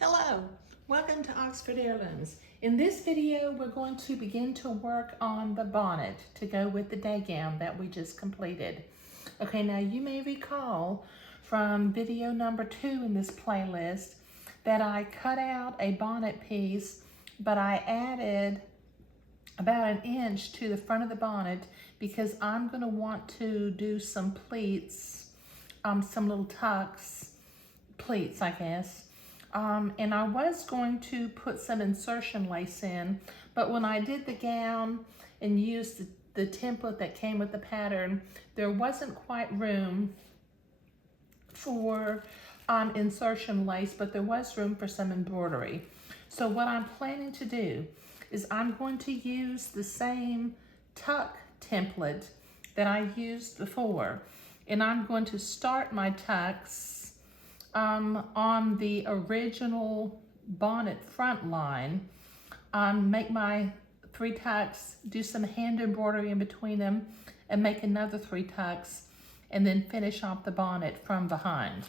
Hello, welcome to Oxford Heirlooms. In this video, we're going to begin to work on the bonnet to go with the day gown that we just completed. Okay, now you may recall from video number 2 in this playlist that I cut out a bonnet piece, but I added about an inch to the front of the bonnet because I'm going to want to do some pleats, some little tucks, pleats I guess. And I was going to put some insertion lace in, but when I did the gown and used the template that came with the pattern, there wasn't quite room for insertion lace, but there was room for some embroidery. So what I'm planning to do is I'm going to use the same tuck template that I used before, and I'm going to start my tucks on the original bonnet front line, make my 3 tucks, do some hand embroidery in between them, and make another 3 tucks, and then finish off the bonnet from behind.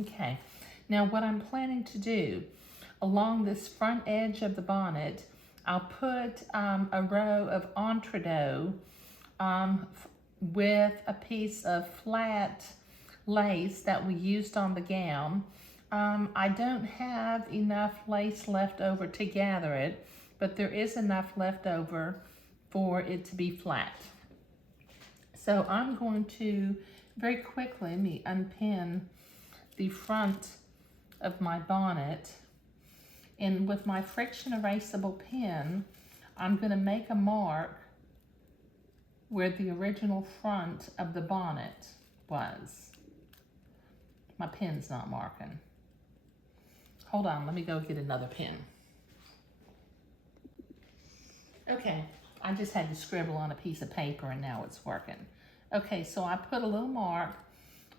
Okay, now what I'm planning to do, along this front edge of the bonnet, I'll put a row of entredeaux with a piece of flat lace that we used on the gown. I don't have enough lace left over to gather it, but there is enough left over for it to be flat. So I'm going to very quickly, let me unpin the front of my bonnet, and with my friction erasable pin, I'm going to make a mark where the original front of the bonnet was. My pen's not marking. Hold on, let me go get another pen. Okay, I just had to scribble on a piece of paper and now it's working. Okay, so I put a little mark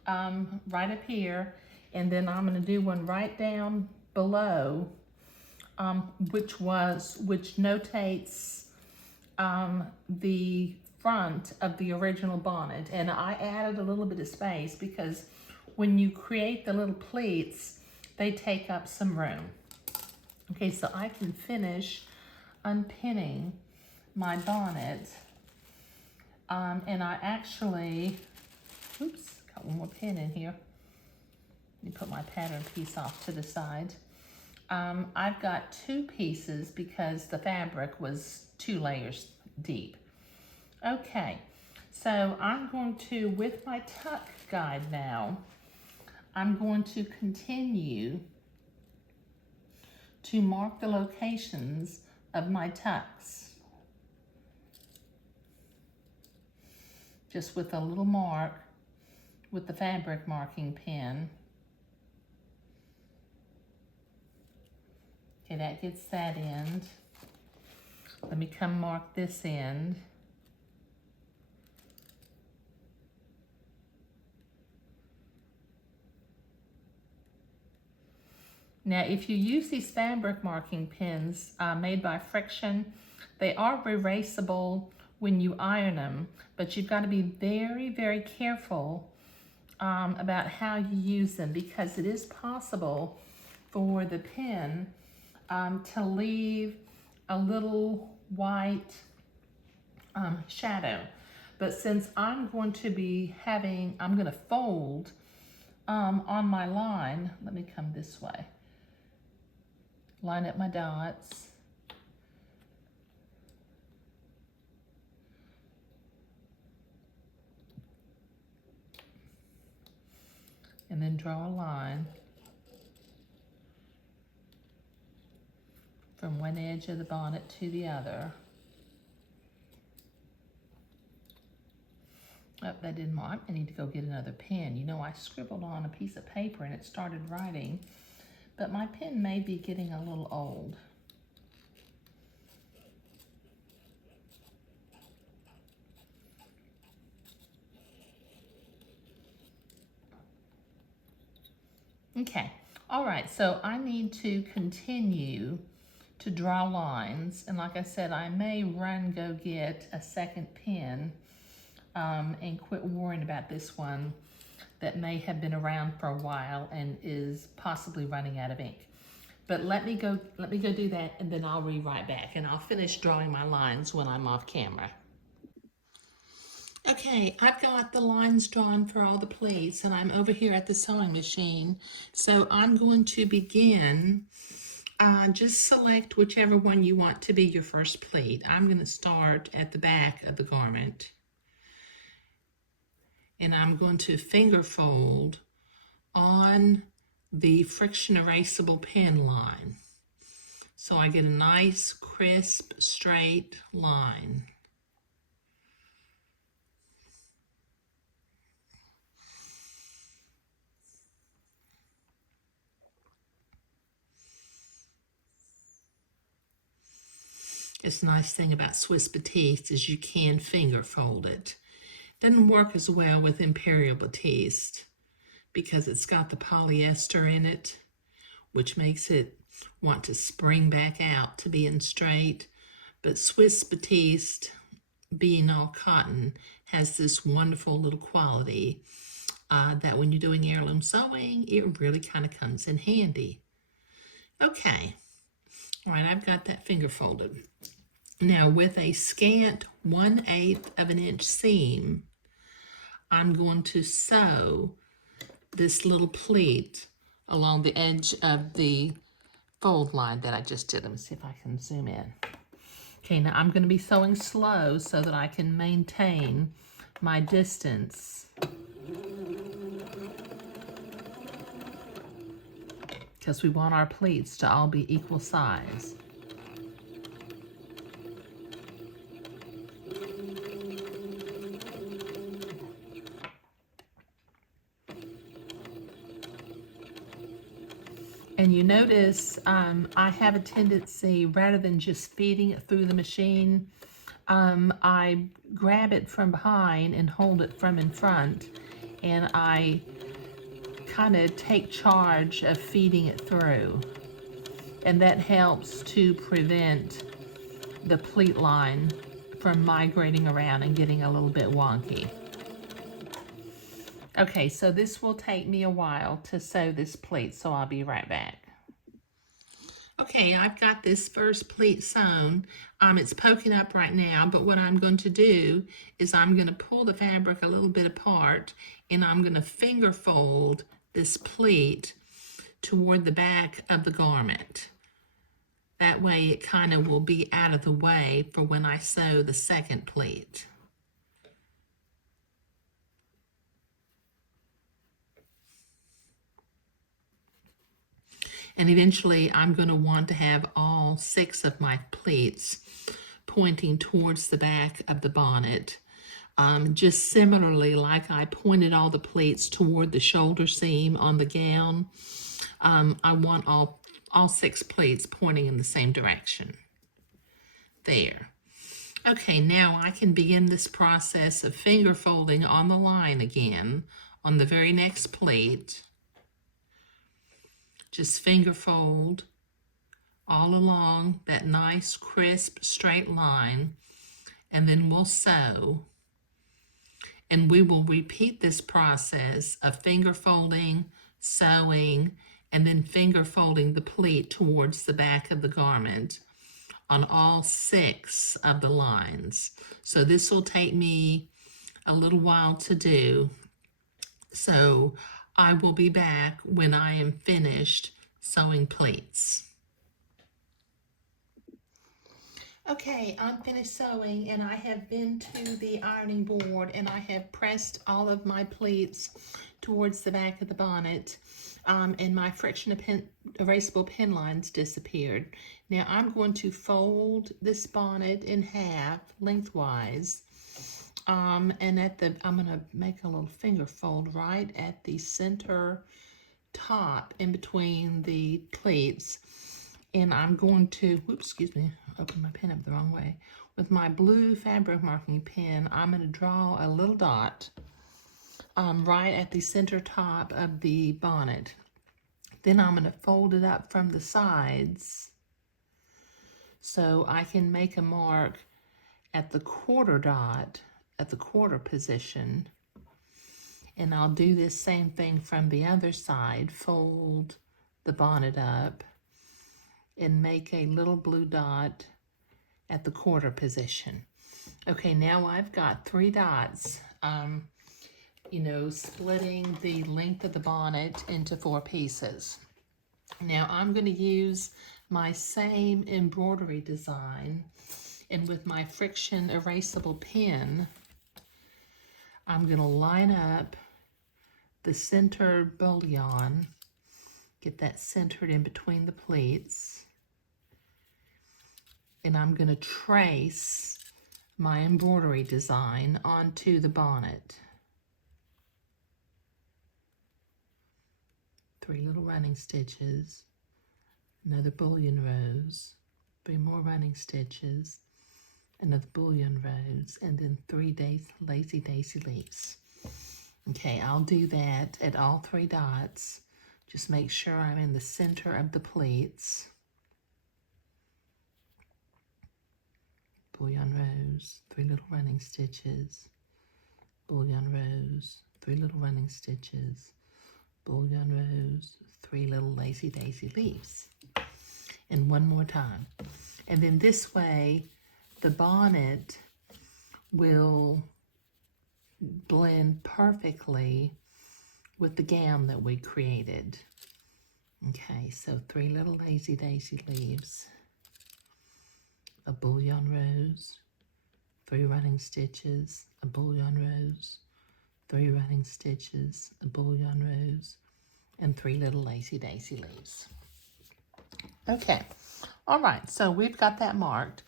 right up here, and then I'm gonna do one right down below, which notates the front of the original bonnet. And I added a little bit of space because when you create the little pleats, they take up some room. Okay, so I can finish unpinning my bonnet. And I actually, oops, got one more pin in here. Let me put my pattern piece off to the side. I've got 2 pieces because the fabric was 2 layers deep. Okay, so I'm going to, with my tuck guide now, I'm going to continue to mark the locations of my tucks. Just with a little mark with the fabric marking pen. Okay, that gets that end. Let me come mark this end. Now, if you use these fabric marking pins made by Friction, they are erasable when you iron them, but you've got to be very, very careful about how you use them, because it is possible for the pin to leave a little white shadow. But since I'm going to be I'm going to fold on my line, let me come this way. Line up my dots. And then draw a line from one edge of the bonnet to the other. Oh, that didn't mark. I need to go get another pen. You know, I scribbled on a piece of paper and it started writing, but my pen may be getting a little old. Okay, all right, so I need to continue to draw lines, and like I said, I may go get a second pen and quit worrying about this one that may have been around for a while and is possibly running out of ink. But let me go do that, and then I'll be right back, and I'll finish drawing my lines when I'm off camera. Okay, I've got the lines drawn for all the pleats, and I'm over here at the sewing machine. So I'm going to begin, just select whichever one you want to be your first pleat. I'm going to start at the back of the garment, and I'm going to finger fold on the friction erasable pen line. So I get a nice, crisp, straight line. It's a nice thing about Swiss Batiste is you can finger fold it. Doesn't work as well with Imperial Batiste because it's got the polyester in it, which makes it want to spring back out to being straight. But Swiss Batiste, being all cotton, has this wonderful little quality that when you're doing heirloom sewing, it really kind of comes in handy. Okay, all right, I've got that finger folded. Now with a scant 1/8 of an inch seam, I'm going to sew this little pleat along the edge of the fold line that I just did. Let me see if I can zoom in. Okay, now I'm going to be sewing slow so that I can maintain my distance. Because we want our pleats to all be equal size. And you notice I have a tendency, rather than just feeding it through the machine, I grab it from behind and hold it from in front, and I kind of take charge of feeding it through. And that helps to prevent the pleat line from migrating around and getting a little bit wonky. Okay, so this will take me a while to sew this pleat, so I'll be right back. Okay, I've got this first pleat sewn. It's poking up right now, but what I'm going to do is I'm going to pull the fabric a little bit apart, and I'm going to finger fold this pleat toward the back of the garment. That way it kind of will be out of the way for when I sew the second pleat. And eventually I'm going to want to have all 6 of my pleats pointing towards the back of the bonnet. Just similarly, like I pointed all the pleats toward the shoulder seam on the gown, I want all 6 pleats pointing in the same direction. There. Okay, now I can begin this process of finger folding on the line again on the very next pleat. Just finger fold all along that nice, crisp, straight line, and then we'll sew. And we will repeat this process of finger folding, sewing, and then finger folding the pleat towards the back of the garment on all 6 of the lines. So this will take me a little while to do. So I will be back when I am finished sewing pleats. Okay, I'm finished sewing, and I have been to the ironing board, and I have pressed all of my pleats towards the back of the bonnet, and my friction erasable pen lines disappeared. Now I'm going to fold this bonnet in half lengthwise, and I'm going to make a little finger fold right at the center top in between the pleats. And I'm going to, whoops, excuse me, I opened my pen up the wrong way. With my blue fabric marking pen, I'm going to draw a little dot right at the center top of the bonnet. Then I'm going to fold it up from the sides so I can make a mark at the quarter dot, at the quarter position. And I'll do this same thing from the other side, fold the bonnet up, and make a little blue dot at the quarter position. Okay, now I've got 3 dots, you know, splitting the length of the bonnet into 4 pieces. Now I'm going to use my same embroidery design, and with my friction erasable pen, I'm going to line up the center bullion, get that centered in between the pleats, and I'm going to trace my embroidery design onto the bonnet. 3 little running stitches, another bullion rose, 3 more running stitches, another bullion rose, and then 3 lazy daisy leaves. Okay, I'll do that at all 3 dots. Just make sure I'm in the center of the pleats. Bullion rose, 3 little running stitches, bullion rose, 3 little running stitches, bullion rose, 3 little lazy daisy leaves. And one more time. And then this way, the bonnet will blend perfectly with the gown that we created. Okay, so 3 little lazy daisy leaves, a bullion rose, 3 running stitches, a bullion rose, 3 running stitches, a bullion rose, and 3 little lazy daisy leaves. Okay, all right, so we've got that marked.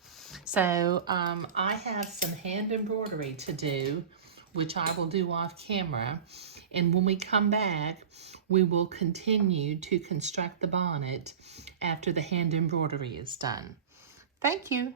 So I have some hand embroidery to do, which I will do off camera. And when we come back, we will continue to construct the bonnet after the hand embroidery is done. Thank you.